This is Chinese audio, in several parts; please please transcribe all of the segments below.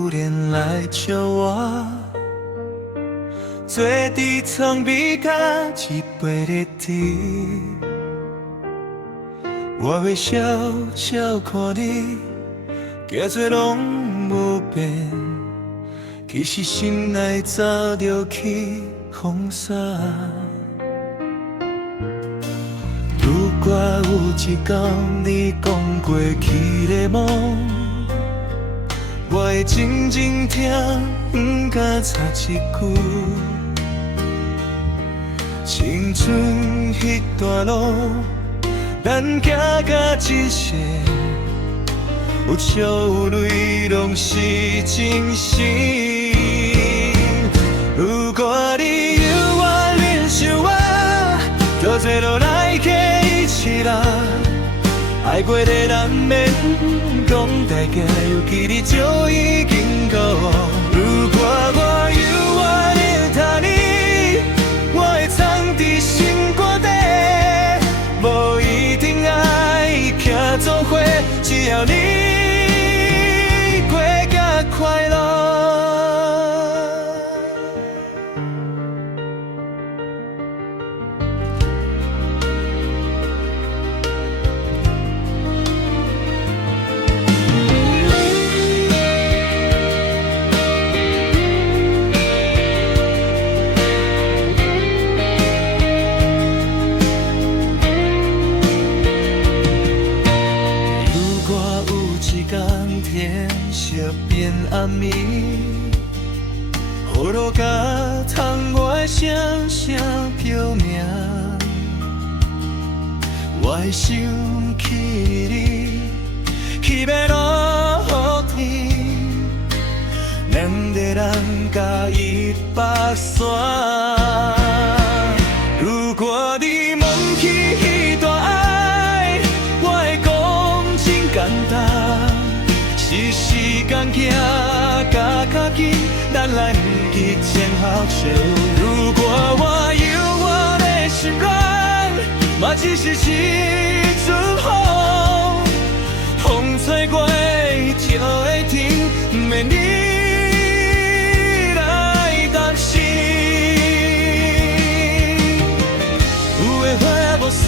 忽然来笑我，坐伫床边甲一杯热茶，我要笑笑看你，行做拢无变，其实心内早就起风沙。如果有一天你讲过去的梦，我会静静听，不敢插一句。青春迄段路，咱行到一世，有笑有泪，拢是真实。如果你有我忍受我，就坐落来客一起啦。爱过的人免讲代价，有记你就已经够。如果我有我的他你，我会藏伫心肝底，无一定爱徛做伙，只要你过甲快乐。天色变暗暝，雨落甲窗外声声飘鸣，我会想起你，希望落雨天，两个人甲一把伞。如果你忘记迄段爱，我会讲真简单。是时间行甲较紧，咱来不及前后笑。如果我有我的心愿，嘛只是一阵风，风吹过就会停，不免你来担心。有的话无需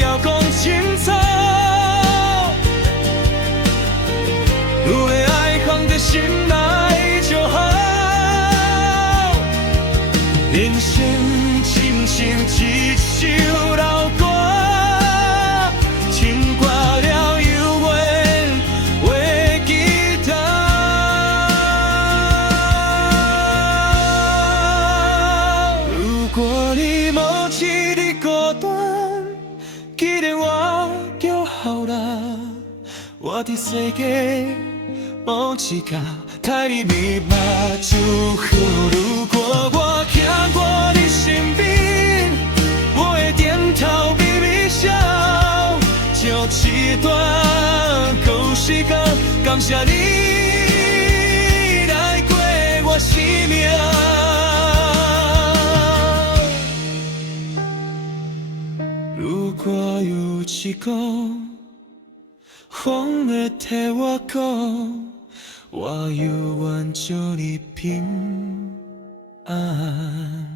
要讲清楚。有的爱放在心内就好，人生亲像一首老歌，唱挂了犹原会记得。如果你无一日孤单，记得我叫后来，我的世界。无一角太你密码就好。如果我行过你身边，我会点头微微笑，就一段故事讲，感谢你来过我生命。如果有一天，风会替我讲。我有愿祝你平安。